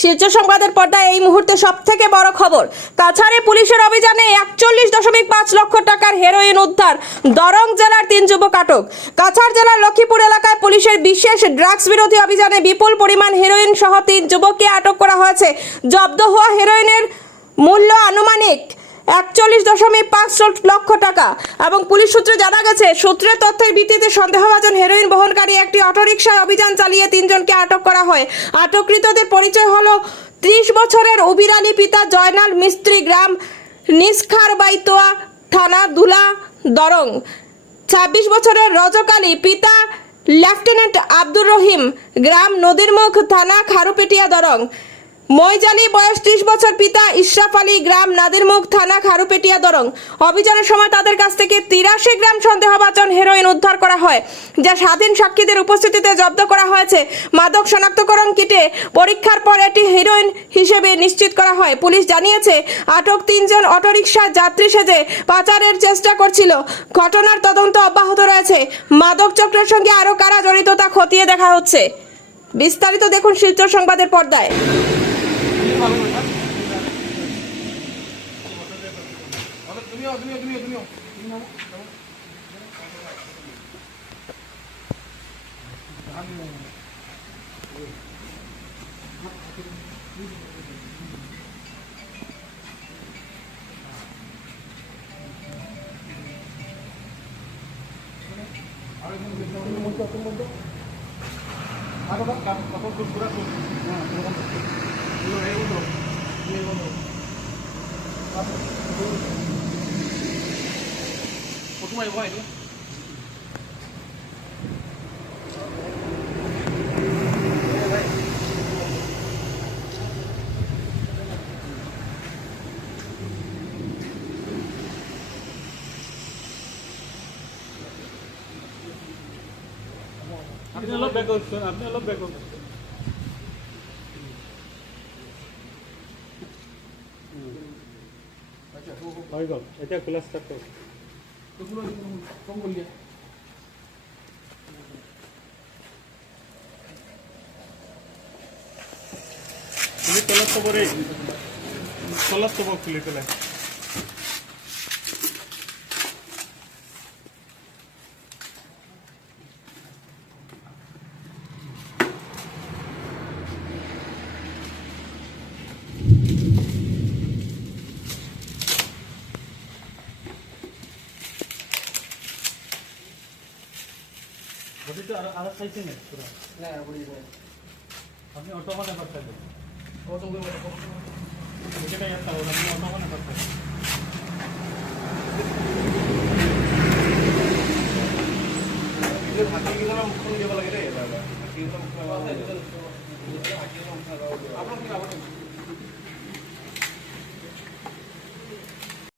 শিলচর সংবাদের পর্দায় এই মুহূর্তে সবথেকে বড় খবর, কাছাড়ে পুলিশের অভিযানে 41.5 লক্ষ টাকার হেরোইন উদ্ধার, দরং জেলার 3 যুবক আটক। কাছাড় জেলার লক্ষ্মীপুর এলাকায় পুলিশের বিশেষ ড্রাগস বিরোধী অভিযানে বিপুল পরিমাণ হেরোইন সহ 3 যুবককে আটক করা হয়েছে। জব্দ হওয়া হেরোইনের মূল্য আনুমানিক 41.5 লক্ষ টাকা এবং পুলিশ সূত্রে জানা গেছে, সূত্রের তথ্যের ভিত্তিতে সন্দেহভাজন হেরোইন বহনকারী একটি অটোরিকশায় অভিযান চালিয়ে 3 জনকে আটক করা হয়। আটককৃতদের পরিচয় হলো 30 বছরের উবির আলী, পিতা জয়নাল মিস্ত্রি, গ্রাম নিসখারবাইতোয়া, থানা দুলা, দরং। 26 বছরের রজক আলী, পিতা লেফটেন্যান্ট আব্দুর রহিম, গ্রাম নদীরমুখ, থানা খারুপেটিয়া, দরং। মইজ আলী, বয়স 30 বছর, পিতা ইশরাফ আলী, গ্রাম নাদিরমুখ, থানা খারুপেটিয়া, দরং। অভিযানের সময় তাদের কাছ থেকে 83 গ্রাম সন্দেহভাজন হেরোইন উদ্ধার করা হয়, যা স্বাধীন সাক্ষীদের উপস্থিতিতে জব্দ করা হয়েছে। মাদক শনাক্তকরণ কিটে পরীক্ষার পর এটি হেরোইন হিসেবে নিশ্চিত করা হয়। পুলিশ জানিয়েছে, আটক 3 জন অটোরিকশা যাত্রী সেজে পাচারের চেষ্টা করছিল। ঘটনার তদন্ত অব্যাহত রয়েছে। মাদক চক্রের সঙ্গে আরও কারা জড়িত তা খতিয়ে দেখা হচ্ছে। বিস্তারিত দেখুন শিলচর সংবাদের পর্দায়। আপনি অলপ ব্যাক করছেন, আপনি অলপ ব্যাক করছেন। হয়ে গেল, এটা ক্লাস স্টার্ট করো। তুমি তলার খবরে তলার খবর খুলে তোলা। আরো চাইছেন না আপনি অটো মানে করতেন সেটাই একটা আপনি অটো মানে করতেন হাতি